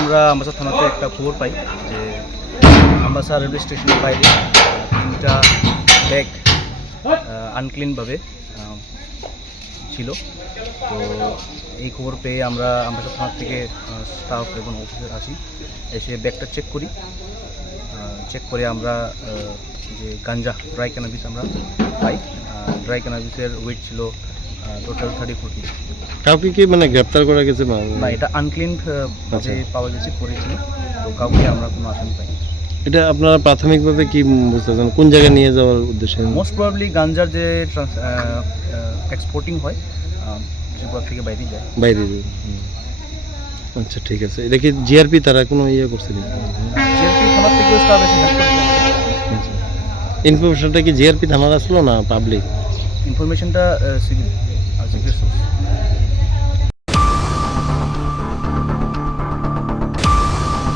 আমরা আমবাসা থানাতে একটা খবর পাই যে আমবাসা রেলওয়ে স্টেশনের বাইরে তিনটা ব্যাগ আনক্লিনভাবে ছিল। তো এই খবর পেয়ে আমরা আমবাসা থানার থেকে স্টাফ এবং অফিসার আসি, এসে ব্যাগটা চেক করি। চেক করে আমরা যে গাঞ্জা ড্রাই ক্যানাবিস আমরা পাই। ড্রাই ক্যানাবিসের ওয়েট ছিল টোটাল থার্টি ফোর কেজি কাউকে কি মানে গ্রেপ্তার করা গেছে না এটা আনক্লিন আচ্ছা। পাওয়া গেছে পড়েছিল। তো কাউকে আমরা কোনো আসামি পাই এটা আপনারা প্রাথমিকভাবে কি বুঝতেছেন কোন জায়গায় নিয়ে যাওয়ার উদ্দেশ্যে? মোস্ট প্রবাবলি গাঞ্জার যে এক্সপোর্টিং হয় ত্রিপুরা থেকে বাইরে যায়। বাইরে যাবে আচ্ছা ঠিক আছে। এটা কি জিআরপি তারা কোনো ইয়ে করছে নাকি? জিএসপি থানার থেকেও স্টাফ এসে হেল্প করছে। আচ্ছা। ইনফরমেশনটা কি জিআরপি থানার আসলো না পাবলিক ইনফরমেশনটা civil Thank you so much.